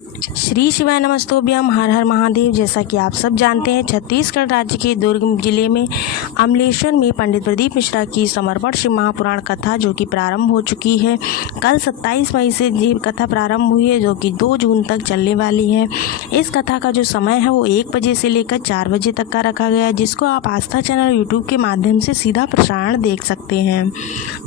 श्री शिवाय नमस्तोभ्यम, हर हर महादेव। जैसा कि आप सब जानते हैं, छत्तीसगढ़ राज्य के दुर्ग जिले में अमलेश्वर में पंडित प्रदीप मिश्रा की समर्पण शिव महापुराण कथा जो कि प्रारंभ हो चुकी है। कल 27 मई से ये कथा प्रारंभ हुई है जो कि 2 जून तक चलने वाली है। इस कथा का जो समय है वो 1 बजे से लेकर 4 बजे तक का रखा गया है, जिसको आप आस्था चैनल यूट्यूब के माध्यम से सीधा प्रसारण देख सकते हैं।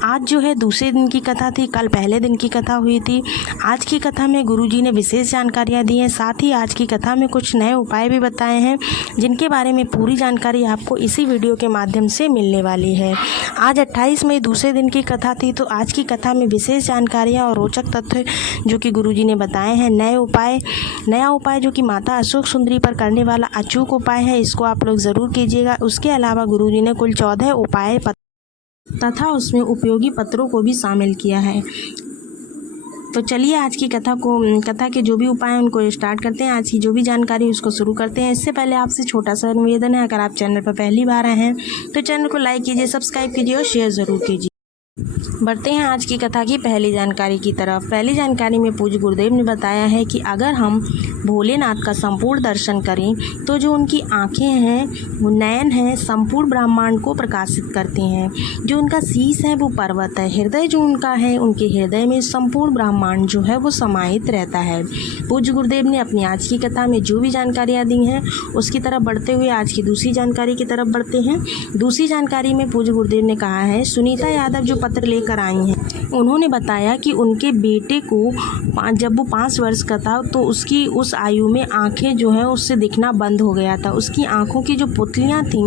आज जो है दूसरे दिन की कथा थी, कल पहले दिन की कथा हुई थी। आज की कथा में गुरुजी ने विशेष जानकारियाँ दी हैं, साथ ही आज की कथा में कुछ नए उपाय भी बताए हैं जिनके बारे में पूरी जानकारी आपको इसी वीडियो के माध्यम से मिलने वाली है। आज 28 मई दूसरे दिन की कथा थी, तो आज की कथा में विशेष जानकारियाँ और रोचक तथ्य जो कि गुरुजी ने बताए हैं। नया उपाय जो कि माता अशोक सुंदरी पर करने वाला अचूक उपाय है, इसको आप लोग ज़रूर कीजिएगा। उसके अलावा गुरुजी ने कुल 14 उपाय तथा उसमें उपयोगी पत्रों को भी शामिल किया है। तो चलिए आज की कथा के जो भी उपाय हैं उनको स्टार्ट करते हैं। आज की जो भी जानकारी उसको शुरू करते हैं। इससे पहले आपसे छोटा सा निवेदन है, अगर आप चैनल पर पहली बार आए हैं तो चैनल को लाइक कीजिए, सब्सक्राइब कीजिए और शेयर ज़रूर कीजिए। बढ़ते हैं आज की कथा की पहली जानकारी की तरफ। पहली जानकारी में पूज्य गुरुदेव ने बताया है कि अगर हम भोलेनाथ का संपूर्ण दर्शन करें तो जो उनकी आंखें हैं, वो नयन हैं, संपूर्ण ब्रह्मांड को प्रकाशित करते हैं। जो उनका शीश है वो पर्वत है, हृदय जो उनका है, उनके हृदय में संपूर्ण ब्रह्मांड जो है वो समाहित रहता है। पूज्य गुरुदेव ने अपनी आज की कथा में जो भी जानकारियाँ दी हैं उसकी तरफ बढ़ते हुए आज की दूसरी जानकारी की तरफ बढ़ते हैं। दूसरी जानकारी में पूज्य गुरुदेव ने कहा है, सुनीता यादव जो पत्र लेकर आई हैं, उन्होंने बताया कि उनके बेटे को जब वो 5 वर्ष का था तो उसकी उस आयु में आंखें जो है उससे दिखना बंद हो गया था। उसकी आंखों की जो पुतलियां थीं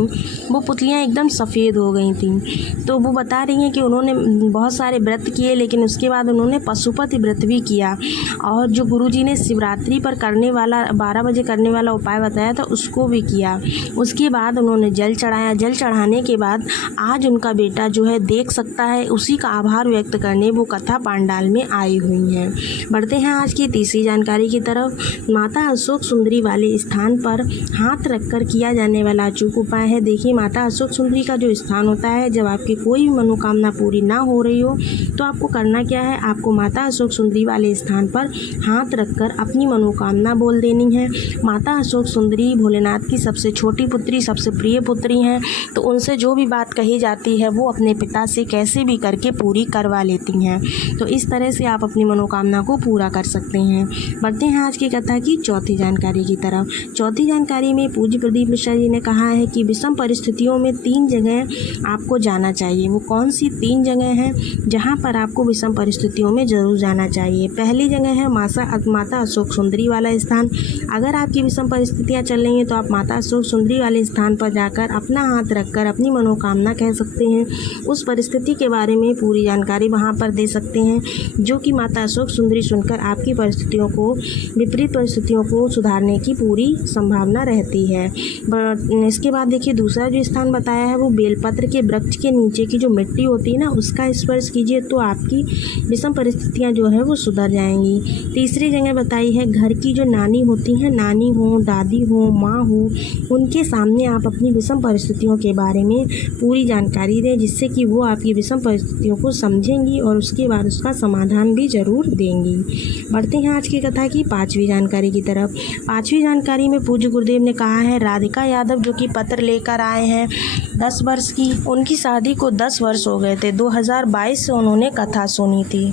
वो पुतलियां एकदम सफ़ेद हो गई थीं। तो वो बता रही हैं कि उन्होंने बहुत सारे व्रत किए, लेकिन उसके बाद उन्होंने पशुपति व्रत भी किया और जो गुरुजी ने शिवरात्रि पर करने वाला 12 बजे करने वाला उपाय बताया था उसको भी किया। उसके बाद उन्होंने जल चढ़ाया। जल चढ़ाने के बाद आज उनका बेटा जो है देख सकता है, उसी का आभार व्यक्त करने वो कथा पांडाल में आई हुई हैं। बढ़ते हैं आज की तीसरी जानकारी की तरफ। माता अशोक सुंदरी वाले स्थान पर हाथ रखकर किया जाने वाला अचूक उपाय है। देखिए, माता अशोक सुंदरी का जो स्थान होता है, जब आपकी कोई भी मनोकामना पूरी ना हो रही हो तो आपको करना क्या है, आपको माता अशोक सुंदरी वाले स्थान पर हाथ रखकर अपनी मनोकामना बोल देनी है। माता अशोक सुंदरी भोलेनाथ की सबसे छोटी पुत्री, सबसे प्रिय पुत्री हैं, तो उनसे जो भी बात कही जाती है वो अपने पिता से कैसे भी करके पूरी करवा लेती हैं। तो इस तरह से आप अपनी मनोकामना को पूरा कर सकते हैं। बढ़ते हैं आज की कथा की चौथी जानकारी की तरफ। चौथी जानकारी में पूज्य प्रदीप मिश्रा जी ने कहा है कि विषम परिस्थितियों में 3 जगह आपको जाना चाहिए। वो कौन सी 3 जगह हैं जहां पर आपको विषम परिस्थितियों में ज़रूर जाना चाहिए? पहली जगह है माता अशोक सुंदरी वाला स्थान। अगर आपकी विषम परिस्थितियाँ चल रही हैं तो आप माता अशोक सुंदरी वाले स्थान पर जाकर अपना हाथ रखकर अपनी मनोकामना कह सकते हैं। उस परिस्थिति के बारे में पूरी जानकारी वहाँ पर दे सकते हैं, जो कि माता अशोक सुंदरी सुनकर आपकी परिस्थितियों को, विपरीत परिस्थितियों को सुधारने की पूरी संभावना रहती है। इसके बाद देखिए, दूसरा जो स्थान बताया है वो बेलपत्र के वृक्ष के नीचे की जो मिट्टी होती है ना, उसका स्पर्श कीजिए तो आपकी विषम परिस्थितियाँ जो है वो सुधर जाएंगी। तीसरी जगह बताई है, घर की जो नानी होती हैं, नानी हो, दादी हो, माँ हो, उनके सामने आप अपनी विषम परिस्थितियों के बारे में पूरी जानकारी दें, जिससे कि वो आपकी विषम परिस्थितियों को समझेंगी और उसके बाद उसका समाधान भी ज़रूर देंगी। बढ़ते हैं आज की कथा की 5वीं जानकारी की तरफ। 5वीं जानकारी में पूज्य गुरुदेव ने कहा है, राधिका यादव जो कि पत्र लेकर आए हैं 10 वर्ष की, उनकी शादी को 10 वर्ष हो गए थे। 2022 से उन्होंने कथा सुनी थी।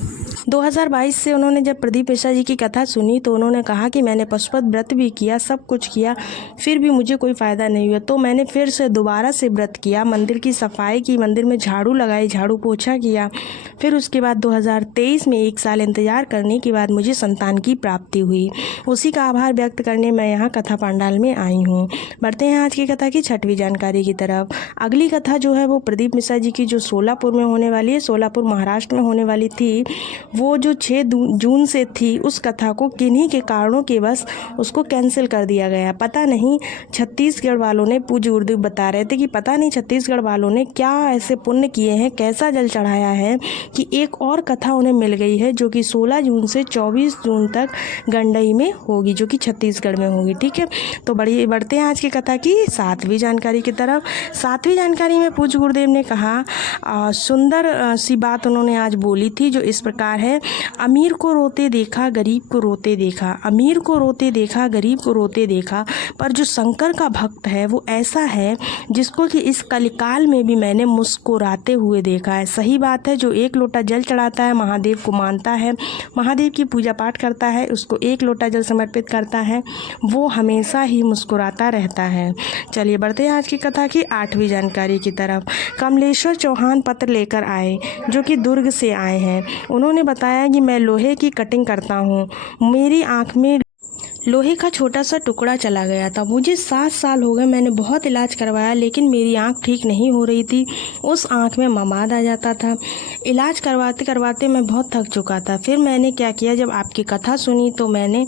2022 से उन्होंने जब प्रदीप मिश्रा जी की कथा सुनी तो उन्होंने कहा कि मैंने पशुपत व्रत भी किया, सब कुछ किया, फिर भी मुझे कोई फ़ायदा नहीं हुआ। तो मैंने फिर से दोबारा से व्रत किया, मंदिर की सफाई की, मंदिर में झाड़ू लगाई, झाड़ू पोछा किया। फिर उसके बाद 2023 में 1 साल इंतज़ार करने के बाद मुझे संतान की प्राप्ति हुई। उसी का आभार व्यक्त करने मैं यहाँ कथा पांडाल में आई हूँ। बढ़ते हैं आज की कथा की 6वीं जानकारी की तरफ। अगली कथा जो है वो प्रदीप मिश्रा जी की जो सोलापुर में होने वाली है, सोलापुर महाराष्ट्र में होने वाली थी, वो जो 6 जून से थी, उस कथा को किन्हीं के कारणों के बस उसको कैंसिल कर दिया गया। पता नहीं छत्तीसगढ़ वालों ने, पूज्य गुरुदेव बता रहे थे कि पता नहीं छत्तीसगढ़ वालों ने क्या ऐसे पुण्य किए हैं, कैसा जल चढ़ाया है कि एक और कथा उन्हें मिल गई है जो कि 16 जून से 24 जून तक गंडई में होगी, जो कि छत्तीसगढ़ में होगी। ठीक है, तो बढ़ते हैं आज की कथा की 7वीं जानकारी की तरफ। 7वीं जानकारी में पूज्य गुरुदेव ने कहा, सुंदर सी बात उन्होंने आज बोली थी जो इस प्रकार है है, अमीर को रोते देखा गरीब को रोते देखा, अमीर को रोते देखा गरीब को रोते देखा, पर जो शंकर का भक्त है वो ऐसा है जिसको कि इस कलिकाल में भी मैंने मुस्कुराते हुए देखा है। सही बात है, जो एक लोटा जल चढ़ाता है, महादेव को मानता है, महादेव की पूजा पाठ करता है, उसको एक लोटा जल समर्पित करता है, वो हमेशा ही मुस्कुराता रहता है। चलिए बढ़ते हैं आज की कथा की 8वीं जानकारी की तरफ। कमलेश्वर चौहान पत्र लेकर आए जो कि दुर्ग से आए हैं। उन्होंने बताया कि मैं लोहे की कटिंग करता हूँ, मेरी आँख में लोहे का छोटा सा टुकड़ा चला गया था। मुझे 7 साल हो गए, मैंने बहुत इलाज करवाया लेकिन मेरी आंख ठीक नहीं हो रही थी। उस आंख में ममाद आ जाता था। इलाज करवाते करवाते मैं बहुत थक चुका था। फिर मैंने क्या किया, जब आपकी कथा सुनी तो मैंने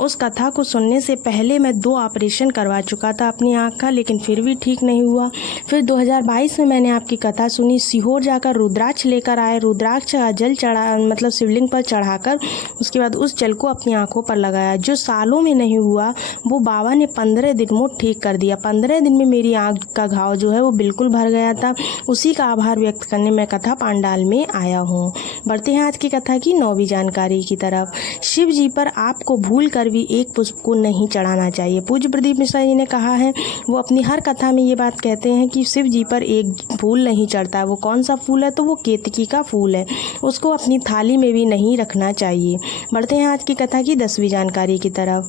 उस कथा को सुनने से पहले मैं 2 ऑपरेशन करवा चुका था अपनी आँख का, लेकिन फिर भी ठीक नहीं हुआ। फिर 2022 में मैंने आपकी कथा सुनी, सीहोर जाकर रुद्राक्ष लेकर आए, रुद्राक्ष का जल चढ़ा मतलब शिवलिंग पर चढ़ाकर उसके बाद उस जल को अपनी आँखों पर लगाया। जो सालों में नहीं हुआ वो बाबा ने 15 दिन में ठीक कर दिया। 15 दिन में मेरी आँख का घाव जो है वो बिल्कुल भर गया था। उसी का आभार व्यक्त करने मैं कथा पांडाल में आया हूँ। बढ़ते हैं आज की कथा की 9वीं जानकारी की तरफ। शिव जी पर आपको भूल कर भी एक पुष्प को नहीं चढ़ाना चाहिए। पूज्य प्रदीप मिश्रा जी ने कहा है, वो अपनी हर कथा में ये बात कहते हैं कि शिव जी पर एक फूल नहीं चढ़ता। वो कौन सा फूल है, तो वो केतकी का फूल है, उसको अपनी थाली में भी नहीं रखना चाहिए। बढ़ते हैं आज की कथा की 10वीं जानकारी की तरफ।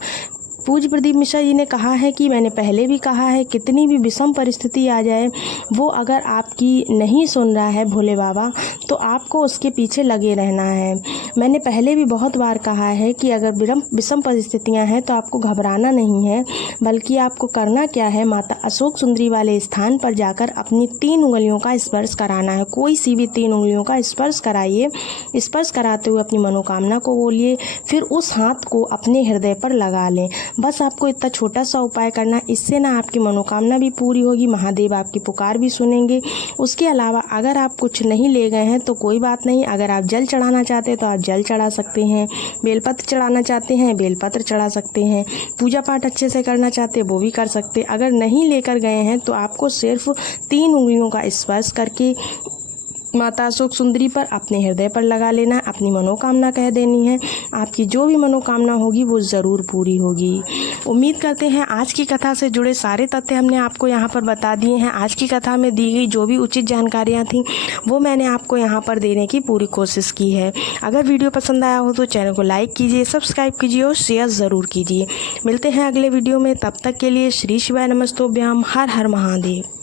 पूज्य प्रदीप मिश्रा जी ने कहा है कि मैंने पहले भी कहा है, कितनी भी विषम परिस्थिति आ जाए, वो अगर आपकी नहीं सुन रहा है भोले बाबा, तो आपको उसके पीछे लगे रहना है। मैंने पहले भी बहुत बार कहा है कि अगर विषम परिस्थितियां हैं तो आपको घबराना नहीं है, बल्कि आपको करना क्या है, माता अशोक सुंदरी वाले स्थान पर जाकर अपनी 3 उंगलियों का स्पर्श कराना है। कोई सी भी 3 उंगलियों का स्पर्श कराइए। स्पर्श कराते हुए अपनी मनोकामना को बोलिए, फिर उस हाथ को अपने हृदय पर लगा लें। बस आपको इतना छोटा सा उपाय करना, इससे ना आपकी मनोकामना भी पूरी होगी, महादेव आपकी पुकार भी सुनेंगे। उसके अलावा अगर आप कुछ नहीं ले गए हैं तो कोई बात नहीं, अगर आप जल चढ़ाना चाहते हैं तो आप जल चढ़ा सकते हैं, बेलपत्र चढ़ाना चाहते हैं बेलपत्र चढ़ा सकते हैं, पूजा पाठ अच्छे से करना चाहते हैं वो भी कर सकते हैं। अगर नहीं लेकर गए हैं तो आपको सिर्फ 3 उंगलियों का स्पर्श करके माता अशोक सुंदरी पर अपने हृदय पर लगा लेना, अपनी मनोकामना कह देनी है। आपकी जो भी मनोकामना होगी वो ज़रूर पूरी होगी। उम्मीद करते हैं आज की कथा से जुड़े सारे तथ्य हमने आपको यहाँ पर बता दिए हैं। आज की कथा में दी गई जो भी उचित जानकारियाँ थीं वो मैंने आपको यहाँ पर देने की पूरी कोशिश की है। अगर वीडियो पसंद आया हो तो चैनल को लाइक कीजिए, सब्सक्राइब कीजिए और शेयर ज़रूर कीजिए। मिलते हैं अगले वीडियो में, तब तक के लिए श्री शिवाय नमस्तोभ्याम। हर हर महादेव।